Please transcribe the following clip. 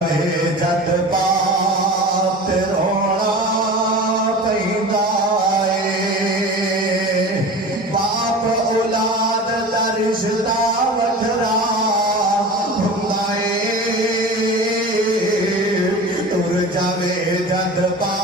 जद बात रोना पैंदा बाप औलाद दा रिश्ता वखरा हुंदा तुर जावे जद बात